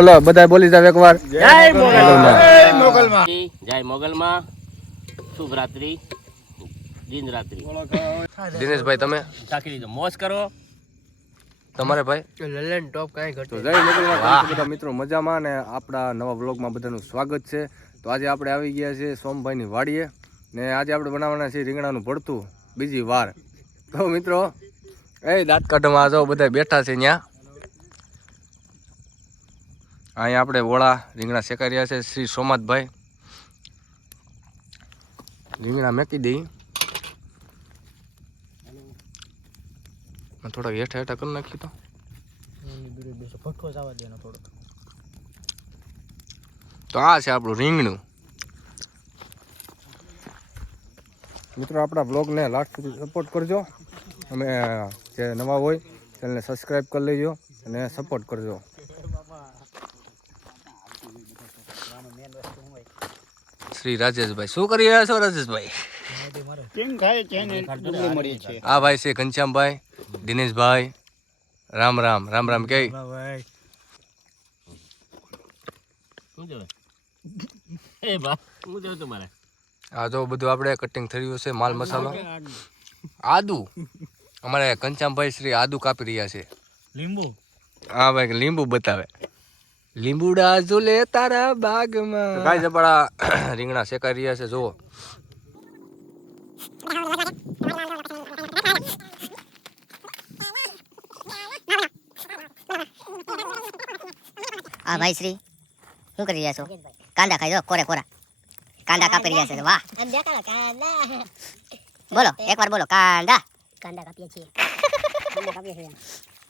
બોલો બધા બોલી જાવ એકવાર. જય મોગલમાં. જય મોગલમાં. શુભ રાત્રિ દિન રાત્રિ દિનેશભાઈ તમે? ચાકી લીધો મોજ કરો. તમારે ભાઈ? લલન ટોપ કાંઈ ઘટે જય મોગલમાં બધા મિત્રો મજામાં ને આપણા નવા વ્લોગમાં બધાનું સ્વાગત છે. તો આજે આપણે આવી ગયા છીએ સોમભાઈની વાડીએ ને આજે આપણે બનાવવાના છે રીંગણાનું ભરતું. બીજી વાર. તો મિત્રો એ દાંત કાઢવામાં આ જાઓ બધા બેઠા છે ત્યાં અહીંયા આપણે ઓળા રીંગણા શેકાઈ રહ્યા છે, શ્રી સોમાતભાઈ રીંગણા મેકી દઈ. થોડાક હેઠા હેઠા કરી નાખી તો. તો આ છે આપણું રીંગણું. મિત્રો, આપણા બ્લોગને લાસ્ટ સપોર્ટ કરજો. અમે જે નવા હોય, ચેનલને સબસ્ક્રાઈબ કરી લેજો અને સપોર્ટ કરજો. શ્રી રાજેશભાઈ. શું કરી રહ્યા છો રાજેશભાઈ? કેમ ખાય છે આ ભાઈ છે ઘનશ્યામભાઈ દિનેશભાઈ. રામ રામ રામ રામ કે. આ તો બધું આપણે કટિંગ થયું છે માલ મસાલો. આદુ. અમારે ઘનશ્યામભાઈ શ્રી આદુ કાપી રહ્યા છે. લીંબુ? હા ભાઈ લીંબુ બતાવે. લીંબુડા ઝૂલે તારા બાગમાં. કાંઈ જબડા રીંગણા શેકાઈ રહ્યા છે જુઓ. આ ભાઈ શ્રી શું કરી રહ્યા છો? કાંદા ખાઈ જો કોરે કોરા. કાંદા કાપી રહ્યા છે વાહ. બોલો એકવાર બોલો કાંદા. કાંદા કાપીએ છીએ.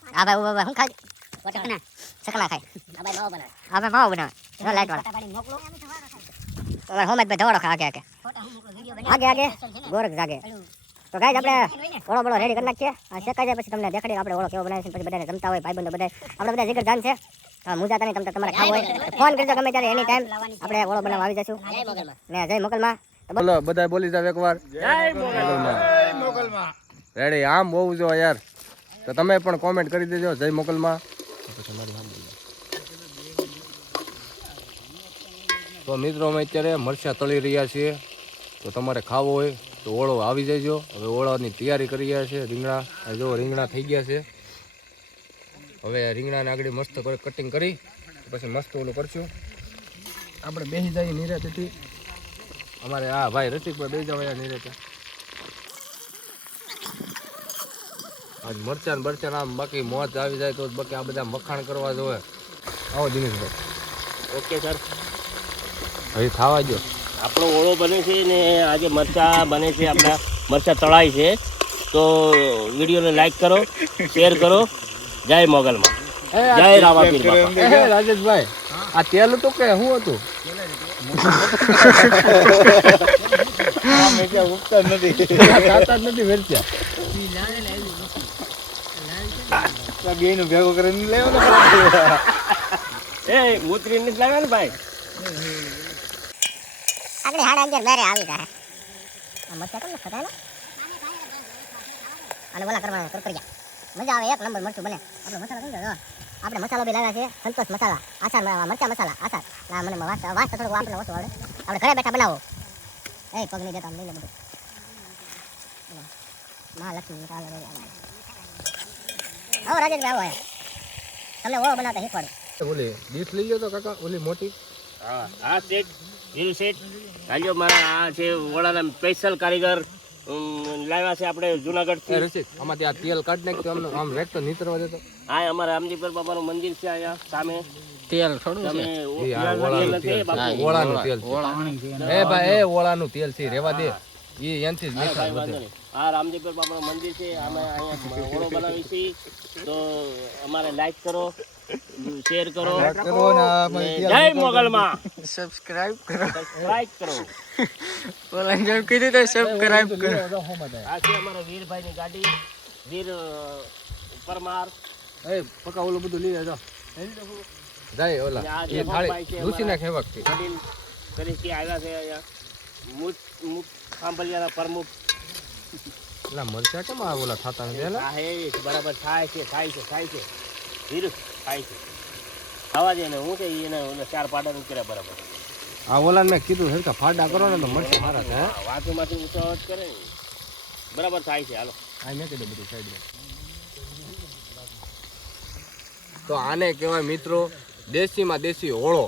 આ ભાઈ ઊભા શું ખાય સકલા ખાય. હા ભાઈ માવો બનાવે. જો લાઈટ વાળા. તમારે હોમેદ ભાઈ ધવાડો ખા આગે આગે. આગે આગે. ગોરખ જાગે. તો ગાઈઝ આપણે ઓળો બોળો રેડી કરી નાખીએ. આ શેકાઈ જાય પછી તમને દેખાડીએ આપણે ઓળો કેવો બનાવે છે પછી બધાને જમતા હોય ભાઈબંધો બધા આપણે બધા જીગર જાન છે. હા, મુંજાતા તમને તમારે ખાવું હોય. ફોન કરજો ગમે ત્યારે એની ટાઈમ આપણે ઓળો બનાવવા આવી જશું ને જય મોગલમાં. બોલો. બધા બોલી જાવ એકવાર. જય મોગલમાં. મોગલમાં. રેડી આમ હોવું જો યાર. તો તમે પણ કોમેન્ટ કરી દેજો જય મોકલમાં તો મિત્રો, અમે અત્યારે મરચાં તળી રહ્યા છીએ. તો તમારે ખાવો હોય તો ઓળો આવી જજો. હવે ઓળાની તૈયારી કરી રહ્યા છે. રીંગણા જો રીંગણા થઈ ગયા છે. હવે રીંગણાને આગળ મસ્ત કટિંગ કરી, પછી મસ્ત ઓલું કરશું. આપણે બેસી જઈએ નિરાતેથી અમારે આ ભાઈ રસિકભાઈ બેસી જાવ નિરાતે. આજ મરચાં ને બરચાં આમ બાકી મોજ આવી જાય તો બાકી આ બધા મખાણ કરવા જોવે આવો દિનેશભાઈ ઓકે સર. હજી ખાવા દો આપણો ઓળો બને છે ને આજે મરચા બને છે આપણા મરચા તળાય છે. તો વિડીયોને લાઈક કરો શેર કરો. જય મોગલમાં. જય રામાપીર બાપા. રાજેશભાઈ. આ તેલ હતું કે શું હતું? ભાઈ આગળ હાડા અગિયાર બારે આવી જાય મરચા ખતા અને બોલા કરવા કરકરિયા મજા એક નંબર મરચું બને આપણે મસાલા આપણે મસાલો બી લાવ્યા છે સંતોષ મસાલા આસાર મરચા મસાલા આસાર ના મને વાસ વાસ થોડુંક આપણે ઓછું આપણે ઘરે બેઠા બનાવો. એ પગ નહીં દેતા લઈ લે બધું મહાલક્ષ્મી ચાલો આવો રાજેશ આવો તમને ઓળો બનાવતા શીખવાડું ઓલી ડીશ લઈ ગયો તો કાકા ઓલી મોટી હા આ સેટ વીરુ સેટ હાલ્યો મારા આ છે વડાના સ્પેશિયલ કારીગર લાવ્યા છે આપણે જુનાગઢથી રસિક આમાંથી આ તેલ કાઢ નાખ્યું આમ આમ રેક તો નીતરવા દેતો આ અમારા રામજીપર બાબાનું મંદિર છે અહીંયા સામે તેલ થોડું તમે ઓળાનું તેલ બાપુ. ઓળાનું તેલ છે. એ ભાઈ એ ઓળાનું તેલ છે રેવા દે. એ એનથી જ મીઠા વધે. આ રામજીપર બાબાનું મંદિર છે અમે અહીંયા ઓળો બનાવી છે. તો અમારે લાઈક કરો શેર કરો. જય મોગલમાં. સબસ્ક્રાઇબ કરો. લાઈક કરો. ઓલા જેમ કીધું તો સબસ્ક્રાઇબ કરો આ છે અમારા વીરભાઈની ગાડી. વીર પરમાર. એ પકા ઓલું બધું લઈ જાઓ જાય ઓલા. એ થાળી લુસીના ખેવકથી વડીલ તરીકે આવ્યા છે અહીંયા. મુખ મુખ ખાંભલિયાના પ્રમુખ. એટલે મરચા કેમ આ ઓલા થતા નથી? આ હે બરાબર થાય છે થાય છે થાય છે. વીર થાય છે. ખાવા દે ને હું કે એને ઓલા ચાર પાડા નું કર્યા બરાબર. આ ઓલાને મેં કીધું સરખા ફાડા કરો ને તો મરચા મારા થાય વાતો માંથી ઉતાવળ કરે ને. બરાબર થાય છે હાલો. આ મેં કીધું બધું સાઈડમાં તો આને કહેવાય મિત્રો દેશીમાં દેશી ઓળો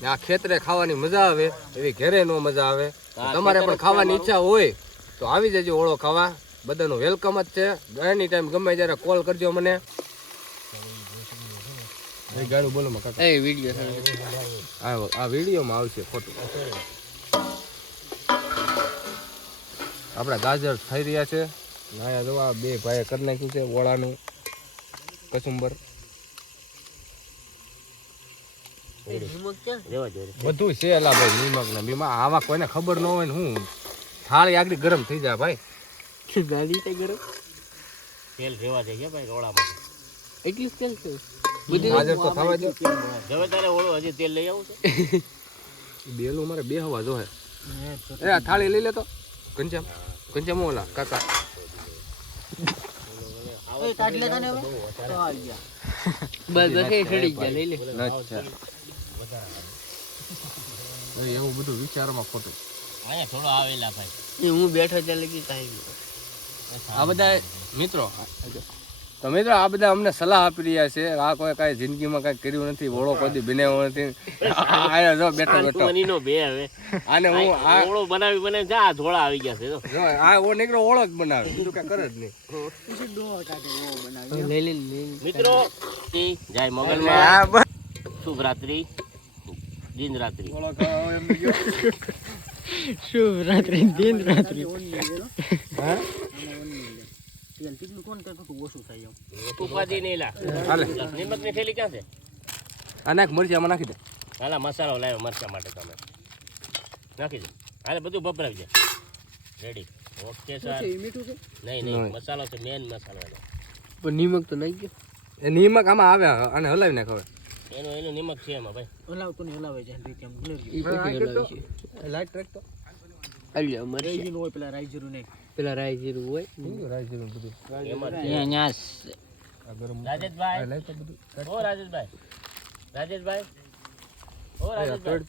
ને આ ખેતરે ખાવાની મજા આવે એવી ઘેરે નો મજા આવે. તમારે પણ ખાવાની ઈચ્છા હોય તો આવી જજો ઓળો ખાવા. બધાનું વેલકમ જ છે. એની ટાઈમ ગમે ત્યારે કોલ કરજો મને. ગાડું બોલો એ વીડિયો આ આ વિડીયોમાં આવશે ખોટું આપણા ગાજર થઈ રહ્યા છે. નાયા જોવા બે ભાઈએ કરી નાખ્યું છે ઓળાનું કચુંબર રેવા દે બધું છે અલા ભાઈ નિમક ને બીમા. આવા કોઈને ખબર ન હોય ને હું. થાળી આગળ ગરમ થઈ જાય ભાઈ. ગાડી તે ગરમ. તેલ રેવા દે કે ભાઈ રોળામાં. એટલું તેલ છે. ગાજર તો થવા દે. જવે તારે ઓળો હજી તેલ લઈ આવું છે. બેલું મારે બે હવા જોહે. એ આ થાળી લઈ લે તો. કંચામ કંચામ ઓલા કાકા. બસ બસ એ ચડી ગયા લઈ લે. અચ્છા. એવું બધું વિચારમાં ખોટું. અહીંયા થોડો આવેલા ભાઈ. હું બેઠો ત્યાં લગી કાંઈ આ બધા મિત્રો તો મિત્રો આ બધા અમને સલાહ આપી રહ્યા છે. આ કોઈ કાંઈ જિંદગીમાં કાંઈ કર્યું નથી ઓળો કોઈ દી બનાવ્યો નથી. આયા જો બેઠો બેઠો. મનીનો બે હવે. આને હું આ ઓળો બનાવી બનાવી જા આ ધોળા આવી ગયા છે જો. જો આ ઓ નીકળો ઓળો જ બનાવે. બીજું કાંઈ કરે જ નહીં. લઈ લે લઈ મિત્રો જય મોગલમાં. શુભ રાત્રિ દિન રાત્રિ. શુભ રાત્રિ દિન રાત્રિ. હા? ઉપાધિ નહીં લા. હાલે. નિમકની થેલી ક્યાં છે? આ નાખ મરચી આમાં નાખી દે. હાલા મસાલો લાવ્યો મરચા માટે તમે. નાખી દે. હાલે બધું બપરાવી દે. રેડી ઓકે સર નહીં નહીં મસાલો છે મેન મસાલો પણ નિમક તો નહીં ગયો એ નિમક આમાં આવે અને હલાવી નાખ હવે. એનું એનો નિમક છે એમાં ભાઈ. ઈ પછી હલાવે છે. લાઈટ ટ્રેક તો અલ્યા મરચા પેલા રાઈ જીરું હોય. એમાં જ છે. અહીંયા ન્યાસ રાજેશભાઈ. લાઈટ તો બધું. ઓ રાજેશભાઈ. રાજેશભાઈ. ઓ રાજેશભાઈ.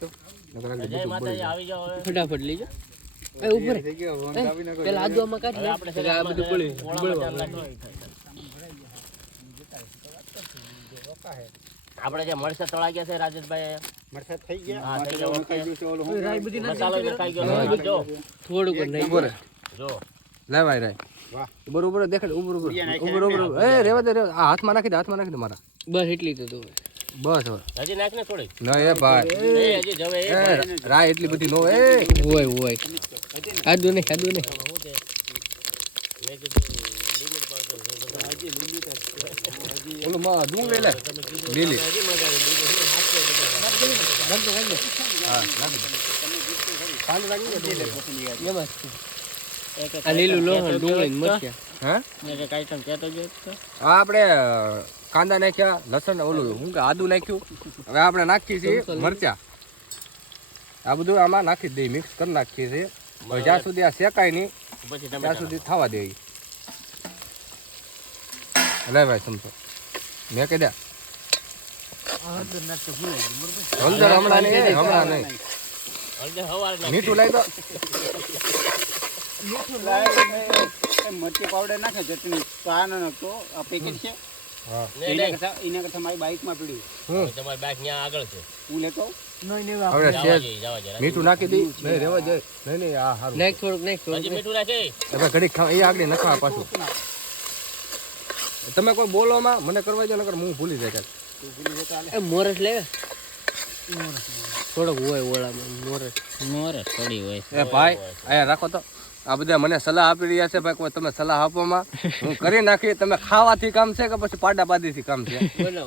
જય માતાજી આવી જાઓ ફટાફટ લઈ જાઓ. ઉપર. પેલા આમાં કાઢ આપણે આ બધું ચાલ નાખીએ. આપણે જે મરસા તળા ગયા છે રાજેશભાઈ થઈ ગયા. હા, થઈ ગયા? મસાલો નખાઈ ગયો જો. થોડુંક જો. લેવાય રાય. વાહ. દેખાડ એ રેવા દે રેવા આ હાથમાં નાખી દે હાથમાં નાખી દે મારા. બસ એટલી તો તું. બસ હવે. હજી નાખ ને થોડી? ના એ ભાઈ. એ હજી જવે એ એ એટલી બધી નો એ હોય હોય આદુ નહીં આદુ ને મેં કીધું limit પાડો છો. બધા હજી limit જ માં ડુંગળી લે લીલી હજી મગાવી દીધું. હાથ પે બધા. હા નાખી દે પાંચ નાખી દે ડુંગળી. એમાં જ છે. આ લીલું લોહણ ડુંગળી ને મરચાં હા એક item કહેતો જ હતો. આ આપણે કાંદા નાખ્યા લસણ ઓલું શું કે આદુ નાખ્યું હવે આપણે નાખીએ છીએ મરચા આ બધું આમાં નાખી દઈએ મિક્સ કરી નાખીએ છીએ જ્યાં સુધી આ શેકાય નહીં ત્યાં સુધી થવા દે લે ભાઈ સમજો મેં કહી દે. હળદર હમણાં નહીં હમણાં નહીં. મીઠું લઈ દો. એ મરચી પાવડર નાખે ચટણી તો આ નો તો આ પેકેટ છે એના કરતા એના કરતા મારી બાઇકમાં પીડ્યું તમારી બાઈક ત્યાં આગળ છે. હું લેતો. મીઠું નાખી દઈ નહીં રેવા જાય નહીં નહીં આ સારું નાખ થોડુંક નાખ થોડુંક. મીઠું નાખે. હવે ઘડીક એ આગળ નખવા પાછું. તમે કોઈ બોલો માં મને કરવા દો નકર હું ભૂલી જાય કાંઈક. એ મોરસ લે થોડોક હોય ઓળામાં મોરસ. મોરસ થોડી હોય. એ ભાઈ અહીંયા રાખો તો. આ બધા મને સલાહ આપી રહ્યા છે ભાઈ કોઈ તમે સલાહ આપવામાં હું કરી નાખી તમે ખાવાથી કામ છે કે પછી પાડા પાડીથી કામ છે? બોલો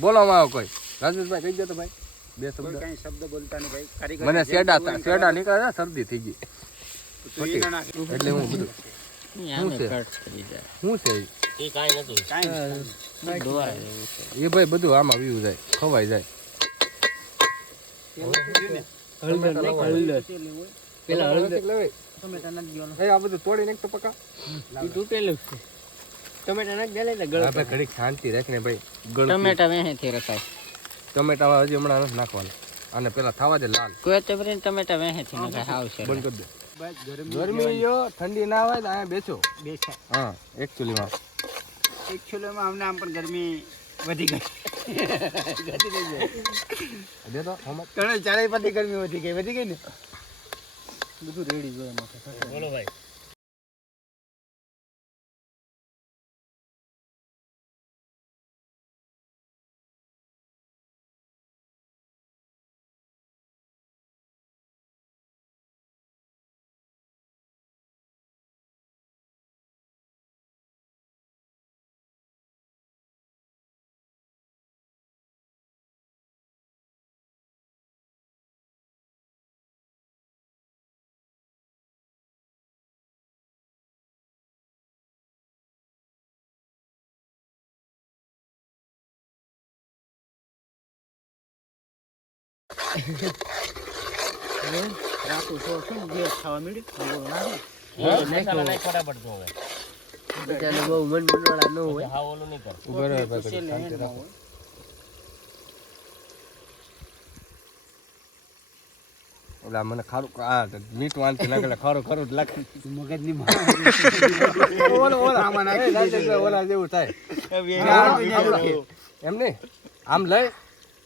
બોલવામાં આવે કોઈ. રાજેશભાઈ કહી દો તો ભાઈ. બે શબ્દ. કઈ શબ્દ બોલતા નહીં ભાઈ. મને શેડા શેડા નીકળે છે શરદી થઈ ગઈ. એટલે હું બધું શું છે? શું છે? એ કાંઈ નતું કાંઈ ડોરા એ ભાઈ બધું આમાં પીવું જાય ખવાઈ જાય. હળદર નાખ હળદર. પેલા હળદર. એ આ બધું તોડી નાખ તો પકા. ઈ તૂટેલું છે. ટમેટા નાખ દે ને ગળ ભાઈ ઘડીક શાંતિ રાખ ને ભાઈ ગળતી. ટમેટા વેહે થી રખાય ટમેટા હજી હમણાં નથી નાખવાના. અને પેલા થવા દે લાલ. કોઈ ટમેટા નખાય હાવ છે બંધ કરી દે. ગરમી ઠંડી ના હોય તો અહીંયા બેસો. બેસા. હા એકચ્યુઅલીમાં એકચ્યુઅલીમાં અમને આમ પણ ગરમી વધી ગઈ. દે ગઈ. ઘણા ચારે પરથી ગરમી વધી ગઈ વધી ગઈ ને? બધું રેડી ગયું માથે બોલો ભાઈ. રાખું છો શું ગેસ ખાવા મળ્યું એ મસાલા નાખ ફટાફટ તો બધાને બહુ મન મનવાળા ન હોય. હા ઓલું નહીં કર ઊભો રહે શાંતિ રાખો ઓલા મને ખારું આ મીઠ આનથી નાખે ખારું ખરું જ લાગે મગજની ઓલો ઓલા આમાં નાખી ઓલા જેવું થાય એમ નહીં? આમ લઈ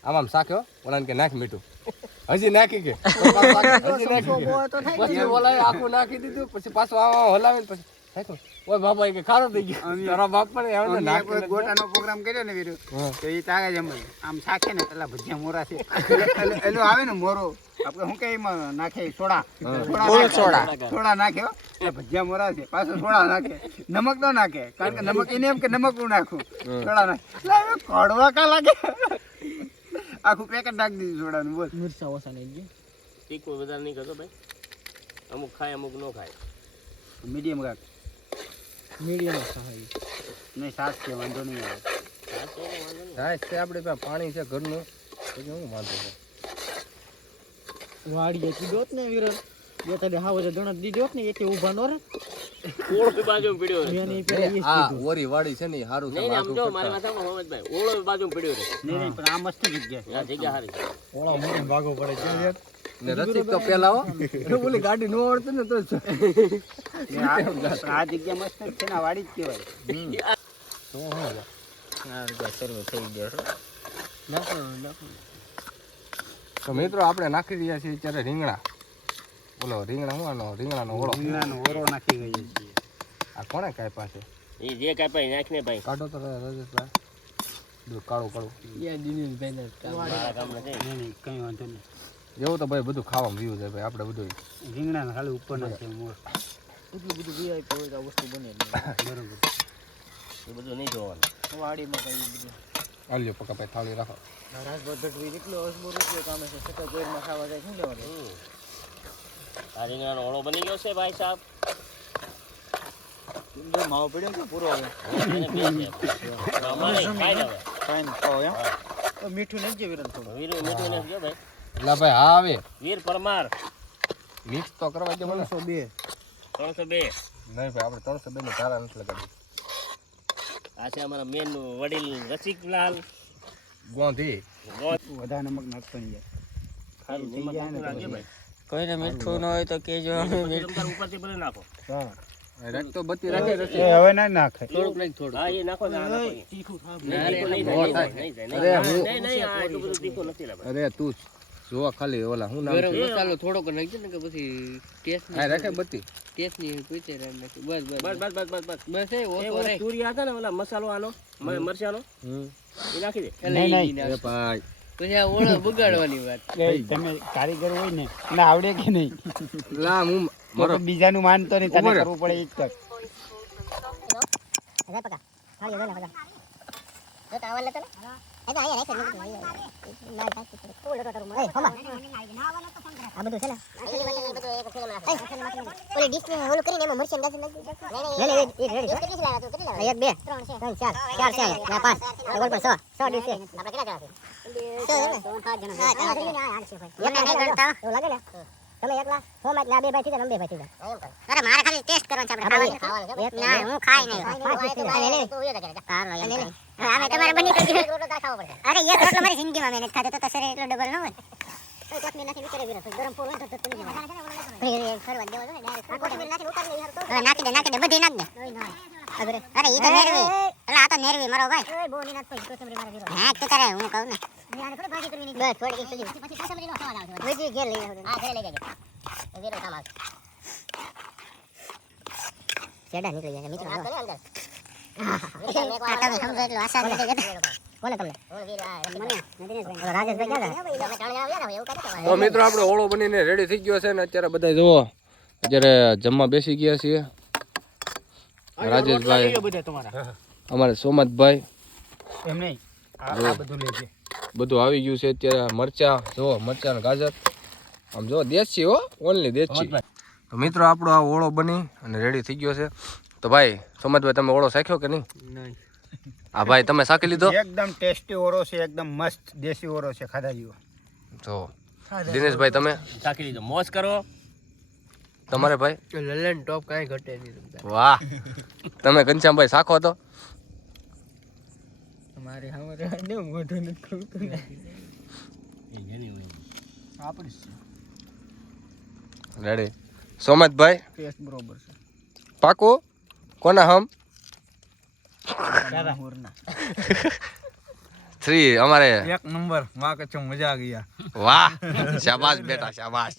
આમ આમ સાખ્યો ઓલાને કે નાખ મીઠું. હજી નાખી કે? હજી નાખી કે? પછી બોલાય આખું નાખી દીધું પછી પાછું આવા હલાવીને પછી નાખ્યું. ઓય બાપા કે ખારો થઈ ગયો. તારા બાપ પણ એમને નાખી ગોટાનો પ્રોગ્રામ કર્યો ને વીરુ તો એ તારે જ આમ શાખે ને પેલા ભજીયા મોરા છે. એલો આવે ને મોરો આપણે શું કે એમાં નાખે સોડા. સોડા. સોડા નાખે. એટલે ભજીયા મોરા છે. પાછો સોડા નાખે. નમક ન નાખે. કારણ કે નમક એને એમ કે નમક હું નાખું. સોડા નાખે. એટલે કડવા કા લાગે? આખું પેકેટ નાખી દીધું સોડાનું બોલ. મિરસા ઓછા નહીં ગયું તીખું વધારે નહીં કરતો ભાઈ. અમુક ખાય અમુક ન ખાય. મીડિયમ રાખ. મીડિયમ સહાય નહીં સાસ છે વાંધો નહીં આવે. સાસ. છે આપણે પાસે પાણી છે ઘરનું. પછી હું વાંધો છે? વાડીએ કીધો ને વિરલ બે તને હાવ જ દણત દીધો ને એકે ઊભા નો રે. ઓળો બાજુ પડ્યો રે એને એ આ ઓરી વાડી છે ને હારું છે આમ જો. મારી માથામાં મોહમ્મદભાઈ ઓળો બાજુ પડ્યો રે નહીં નહીં પણ આ મસ્ત જગ્યા આ જગ્યા સારી છે. ને રસિક તો પેલા હો. ઓલી ગાડી નો આવડતું ને તો. આ જગ્યા મસ્ત છે ને વાડી જ કહેવાય. તો હું આ જગ્યા સર્વ થઈ ગયો છે નાખો નાખો તો મિત્રો આપણે નાખી રહ્યા છીએ અત્યારે રીંગણા. બોલો રીંગણા હું આનો? રીંગણાનો ઓળો. રીંગણાનો ઓરો નાખી ગઈ છે આ કોણે કાપ્યા પાસે એ જે કાંઈ નાખને નાખ ભાઈ. કાઢો તો રજતભાઈ બધું કાળું કાળું. યા દિનેશ ભાઈ ને મારા નહીં નહીં કંઈ વાંધો નહીં. એવું તો ભાઈ બધું ખાવામાં વ્યૂ છે ભાઈ આપણે બધું રીંગણા ખાલી ઉપરના છે મોર. એટલું બધું વીઆઈપી હોય તો આ વસ્તુ બને બરોબર. એ બધું નહીં જોવાનું. વાડીમાં કઈ બધું. આલ્યો પકા ભાઈ થાળી રાખો. રાજભર ભટવી કેટલો અસબો રૂપિયો કામે છે? સતત વેરમાં ખાવા જાય શું લેવાનું. આ રીંગણાનો ઓળો બની ગયો છે ભાઈ સાહેબ. માવો પડ્યો છે પૂરો હવે. મીઠું નહીં જે વિરલ થોડું. વીર મીઠું નથી જો ભાઈ. એટલે ભાઈ હા આવે. વીર પરમાર. મિક્સ તો કરવા દે મને. ત્રણસો બે. ત્રણસો બે. નહીં ભાઈ આપણે ત્રણસો બે ની ધારા નથી લગાડી આ છે અમારા મેન વડીલ રસિકલાલ. ગોંધી. વધારે નમક નાખતો નહીં યાર. ખાલી થઈ ને ભાઈ. કોઈને મીઠું ન હોય તો કેજો ઉપરથી ભલે નાખો. રાખ તો બત્તી રાખી રસી હવે ના નાખે. થોડુંક લઈને થોડું હા એ નાખો ને નાખો. તીખું ખાવ. નહીં, તીખું નહીં મોર થાય, થાય. નહીં થાય, અરે, નહીં હું- થાય. નહીં, નહીં, આ એટલું બધું તીખું નથી લા ભાઈ. અરે તું જો ખાલી ઓલા હું નામ મસાલો થોડોક નાખજો ને કે પછી ટેસ્ટ હા રાખે બત્તી. ટેસ્ટની પૂછે રે બસ બસ બસ બસ બસ બસ. બસ બસ એ એ ઓછો ઓલા રે તુરિયા હતા ને ઓલા મસાલો આનો મરચાંનો હમ. એ નાખી દે. નહીં, નહીં. નાખ. ભાઈ. કારીગર હોય ને ના આવડે કે નહીં બીજાનું માનતો નહીં તને કરવું પડે એ બે ત્રણ ચાર છે તમે અરે ખાલી અરે એક રોટલો મારી જિંદગીમાં મેં ખાધો તો તસરે એટલો ડબલ ન હોય. કોથમીર નાખી ઉતારી દીધો ગરમ પૂરું તો તો નહીં ફરવા દેવો જોઈએ હવે નાખી દે નાખી દે બધી નાખ દે. અરે ઈ તો નેરવી એટલે આ તો નેરવી મારો ભાઈ હા તું તારે હું કહું ને બસ થોડી સુધી બીજી ઘેર લઈ જાવ હા ઘરે લઈ જજો વેરો કામ આવશે છેડા નીકળી જાય મિત્રો આ તમે સમજો એટલું આસાન નથી જતા કોને તમને? મને રાજેશભાઈ ક્યાં તો મિત્રો આપણે ઓળો બનીને રેડી થઈ ગયો છે ને અત્યારે બધા જુઓ. અત્યારે જમવા બેસી ગયા છીએ. રાજેશભાઈ અમારે સોમતભાઈ એમ નહીં. આ આ બધું આવી ગયું છે અત્યારે. મરચા જુઓ મરચા ગાજર. આમ જો દેશી હો ઓનલી દેશી. તો મિત્રો આપણો આ ઓળો બની અને રેડી થઈ ગયો છે. તો ભાઈ સોમતભાઈ તમે ઓળો શાખ્યો કે નહીં. હા ભાઈ તમે સાકી લીધો? એકદમ ટેસ્ટી ઓરો છે એકદમ મસ્ત દેશી ઓરો છે ખાધા જેવો જો દિનેશભાઈ તમે? સાકી લીધો. મોજ કરો. તમારે ભાઈ? લલન ટોપ કાંઈ ઘટે નહીં વાહ. તમે ઘનશ્યામભાઈ સાખો તો મારે અમારે ને મોઢું નથી ખોલતું ને. આપણી રેડી. સોમતભાઈ ટેસ્ટ બરોબર છે. પાકો? કોના હમ? થ્રી અમારે. એક નંબર. વાહ કચ્છો મજા આવી ગયા. વાહ શાબાશ બેટા શાબાશ.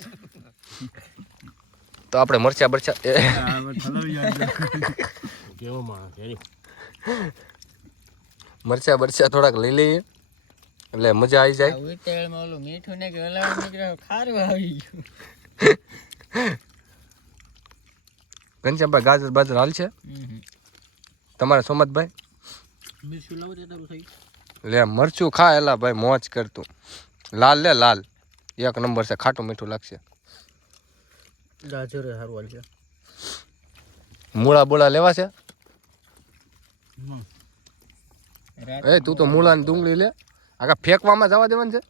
તો આપણે મરચા બરચા એ, કેવો માણસ મરચા બરચા થોડાક લઈ લઈએ. એટલે મજા આવી જાય. ઉતેળમાં ઓલું મીઠું ને કે ઓલા નીકળે ખારું આવી ગયું. ઘનશ્યામભાઈ ગાજર બાજર હાલ છે? તમારે સોમતભાઈ? મિર્ચું લાવું તે તારું થઈ લે મરચું ખા એલા ભાઈ મોજ કરતું લાલ લે લાલ. એક નંબર છે ખાટું મીઠું લાગશે. ગાજર સારું મૂળા બોળા લેવા છે? એ તું તો મૂળા ની ડુંગળી લે. આખા ફેંકવામાં જવા દેવાનું છે?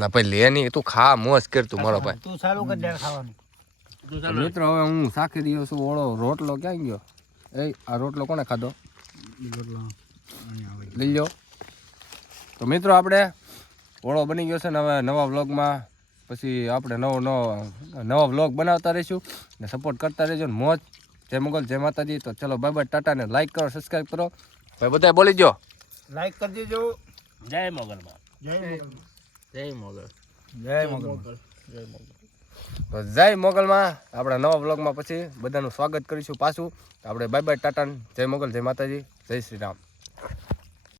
ના ભાઈ લે નહીં તું ખા મોજ કરતું મારો ભાઈ. તું ચાલુ કરી ખાવાનું. મિત્રો હવે. હું સાખી રહ્યો છું ઓળો રોટલો ક્યાં ગયો? એ આ રોટલો કોને ખાધો? લઈ લો તો મિત્રો આપણે ઓળો બની ગયો છે ને હવે નવા વ્લોગમાં. પછી આપણે નવો નવો નવો વ્લોગ બનાવતા રહીશું ને સપોર્ટ કરતા રહેજો ને મોજ. જય મુગલ જય માતાજી. તો ચલો બાય બાય ટાટાને લાઈક કરો સબસ્ક્રાઈબ કરો. ભાઈ બધા બોલી જો લાઈક કરી દેજો. જય મોગલમાં. જય મોગલ જય મોગલ. જય મોગલ જય મોગલ. તો જય મોગલમાં. આપણા નવા વ્લોગમાં પછી બધાનું સ્વાગત કરીશું પાછું. આપણે બાય બાય, ટાટા, જય મોગલ, જય માતાજી, જય શ્રી રામ.